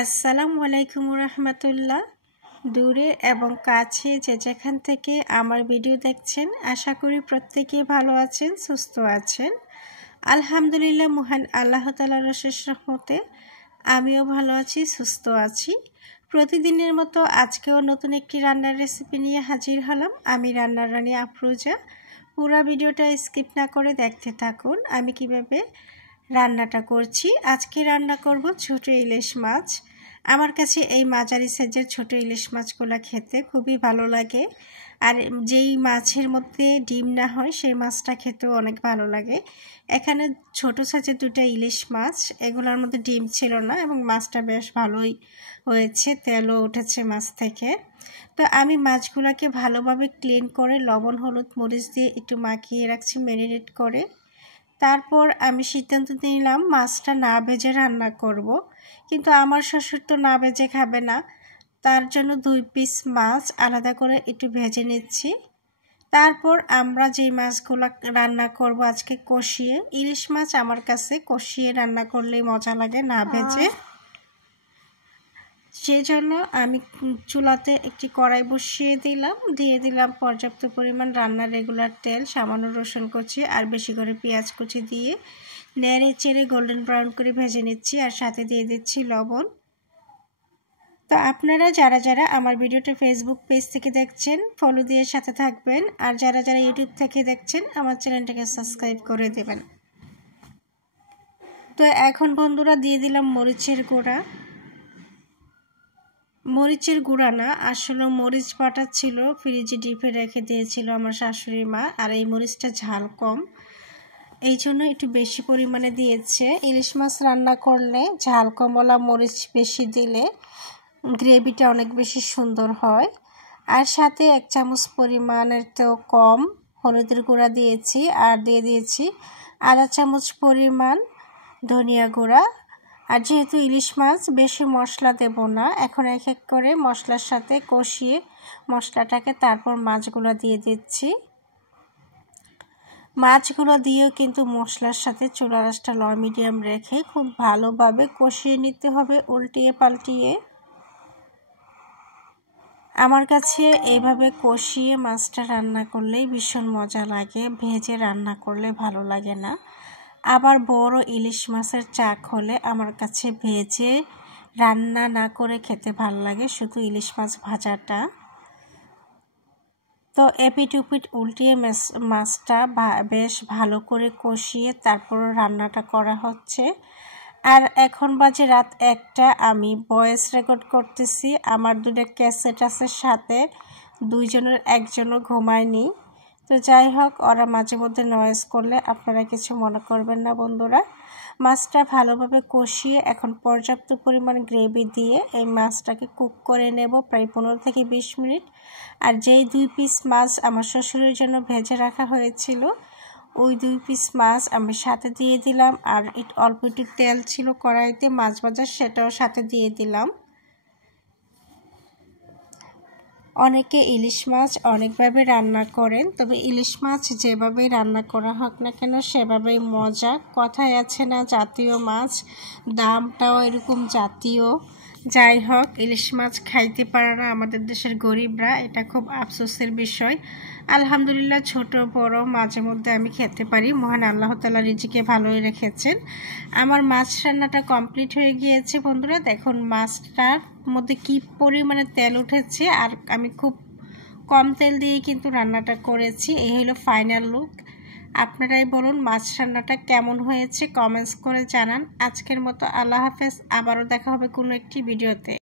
আসসালামু আলাইকুম রহমতুল্লাহ। দূরে এবং কাছে যে যেখান থেকে আমার ভিডিও দেখছেন, আশা করি প্রত্যেকেই ভালো আছেন, সুস্থ আছেন। আলহামদুলিল্লাহ, মহান আল্লাহ তাআলার অশেষ রহমতে আমিও ভালো আছি, সুস্থ আছি। প্রতিদিনের মতো আজকেও নতুন একটি রান্নার রেসিপি নিয়ে হাজির হলাম। আমি রান্নার রানী আফরোজা। পুরো ভিডিওটা স্কিপ না করে দেখতে থাকুন আমি কিভাবে রান্নাটা করছি। আজকে রান্না করব ছোট ইলিশ মাছ। আমার কাছে এই মাঝারি সাইজের ছোট ইলিশ মাছগুলো খেতে খুবই ভালো লাগে, আর যেই মাছের মধ্যে ডিম না হয় সেই মাছটা খেতেও অনেক ভালো লাগে। এখানে ছোট সাইজের দুটো ইলিশ মাছ, এগুলোর মধ্যে ডিম ছিল না এবং মাছটা বেশ ভালোই হয়েছে, তেলও উঠেছে মাছ থেকে। তো আমি মাছগুলোকে ভালোভাবে ক্লিন করে লবণ হলুদ মরিচ দিয়ে একটু মাখিয়ে রাখছি ম্যারিনেট করে। তারপর আমি সিদ্ধান্ত নিলাম মাছটা না ভেজে রান্না করব, কিন্তু আমার শ্বশুর তো না ভেজে খাবে না, তার জন্য 2 পিস মাছ আলাদা করে একটু ভেজে নিচ্ছি। তারপর আমরা যেই মাছগুলো রান্না করব আজকে কষিয়ে, ইলিশ মাছ আমার কাছে কষিয়ে রান্না করলেই মজা লাগে, না ভেজে। সেজন্য আমি চুলাতে একটি কড়াই বসিয়ে দিয়ে দিলাম পর্যাপ্ত পরিমাণ রান্নার রেগুলার তেল, সামান্য রসুন কুচি আর বেশি করে পেঁয়াজ কুচি দিয়ে নেড়ে চেড়ে গোল্ডেন ব্রাউন করে ভেজে নিচ্ছি, আর সাথে দিয়ে দিচ্ছি লবণ। তো আপনারা যারা যারা আমার ভিডিওটা ফেসবুক পেজ থেকে দেখছেন ফলো দিয়ে সাথে থাকবেন, আর যারা যারা ইউটিউব থেকে দেখছেন আমার চ্যানেলটাকে সাবস্ক্রাইব করে দেবেন। তো এখন বন্ধুরা দিয়ে দিলাম মরিচের গুঁড়া। মরিচের গুঁড়া না, আসলে মরিচ বাটা ছিল, ফ্রিজে ডিপে রেখে দিয়েছিল আমার শাশুড়ি মা, আর এই মরিচটা ঝাল কম, এই জন্য একটু বেশি পরিমাণে দিয়েছে। ইলিশ মাছ রান্না করলে ঝাল কমলা মরিচ বেশি দিলে গ্রেভিটা অনেক বেশি সুন্দর হয়। আর সাথে 1 চামচ পরিমাণের তো কম হলুদের গুঁড়া দিয়েছি, আর দিয়ে দিয়েছি আধা চামচ পরিমাণ ধনিয়া গুঁড়া। আর যেহেতু ইলিশ মাছ বেশি মশলা দেব না, এখন এক এক করে মশলার সাথে কষিয়ে মশলাটাকে তারপর মাছগুলো দিয়ে দিচ্ছি। মাছগুলো দিয়েও কিন্তু মশলার সাথে চুলার আঁচটা লো মিডিয়াম রেখে খুব ভালোভাবে কষিয়ে নিতে হবে, উল্টিয়ে পাল্টিয়ে। আমার কাছে এইভাবে কষিয়ে মাছটা রান্না করলেই ভীষণ মজা লাগে, ভেজে রান্না করলে ভালো লাগে না। আবার বড় ইলিশ মাছের চাক হলে আমার কাছে ভেজে রান্না না করে খেতে ভালো লাগে, শুধু ইলিশ মাছ ভাজাটা। তো এপিট উপিট উল্টিয়ে মাছটা বেশ ভালো করে কষিয়ে তারপর রান্নাটা করা হচ্ছে। আর এখন বাজে রাত 1টা, আমি ভয়েস রেকর্ড করতেছি। আমার 2টা ক্যাসেট আছে সাথে, 2জনের একজনও ঘুমায়নি। তো যাই হোক, ওরা মাঝে মধ্যে নয়েজ করলে আপনারা কিছু মনে করবেন না বন্ধুরা। মাছটা ভালোভাবে কষিয়ে এখন পর্যাপ্ত পরিমাণ গ্রেভি দিয়ে এই মাছটাকে কুক করে নেব প্রায় 15 থেকে 20 মিনিট। আর যেই 2 পিস মাছ আমার শ্বশুরের জন্য ভেজে রাখা হয়েছিল, ওই 2 পিস মাছ আমি সাথে দিয়ে দিলাম, আর অল্প একটু তেল ছিল কড়াইতে মাছ ভাজার, সেটাও সাথে দিয়ে দিলাম। অনেকে ইলিশ মাছ অনেকভাবে রান্না করেন, তবে ইলিশ মাছ যেভাবেই রান্না করা হোক না কেন সেভাবেই মজা। কথায় আছে না, জাতীয় মাছ, দামটাও এরকম জাতীয়। যাই হোক, ইলিশ মাছ খাইতে পারে না আমাদের দেশের গরিবরা, এটা খুব আফসোসের বিষয়। আলহামদুলিল্লাহ, ছোট বড় মাঝে মধ্যে আমি খেতে পারি, মহান আল্লাহ তাআলা রিজিকে ভালোই রেখেছেন। আমার মাছ রান্নাটা কমপ্লিট হয়ে গিয়েছে বন্ধুরা। দেখুন মাছটার মধ্যে কি পরিমাণে তেল উঠেছে, আর আমি খুব কম তেল দিয়ে কিন্তু রান্নাটা করেছি। এই হলো ফাইনাল লুক। আপনারাই বলুন মাছ রান্নাটা কেমন হয়েছে, কমেন্টস করে জানান। আজকের মতো আল্লাহ হাফেজ, আবারও দেখা হবে কোনো একটি ভিডিওতে।